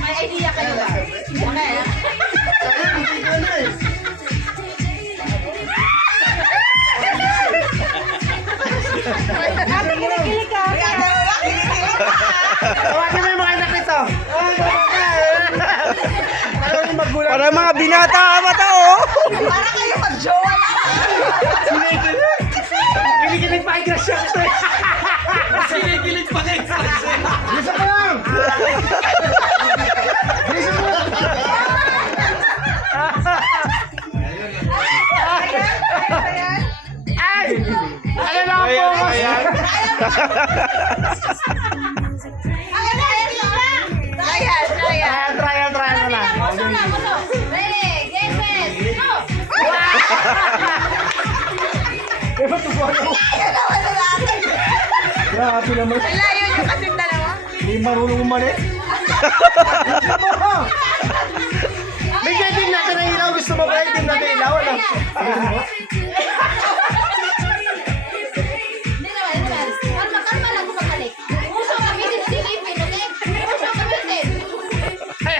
May idea kayo ba? Okay. Ate, kinikilig ka. Tawagin mo yung mga anak nito. Para mga binata ba to, oh? Para kayo mag-jowa lang. Kinikilig pa kay Gracia ito. Sinigilig pa kay Gracia. Bisa ko lang. Bisa ko lang. Ay! Ano na po? Ayan. Trial na lang. Ready, get set, go! Diba tubuhan ako? Grabe naman. Layo nyo kasing dalawa. Hindi marunong umali. Bigyan din natin ang ilaw. Gusto mo ba din natin ilaw? Ano? Hindi naman. Kalma lang kung magbalik. Uso gamitin silipin, okay? Uso gamitin.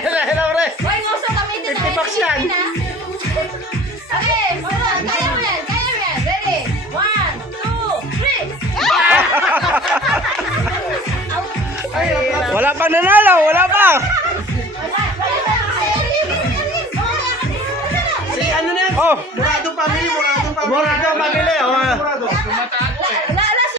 Hello, Re. Hoy, uso gamitin. 50 bucks yan. Okay, hold on. Kaya mo yan. Ready? 1, 2, 3. Wala pang nanalo, wala pa. Si ano na yan? Oh, Murado family. Oh. Tumatago eh.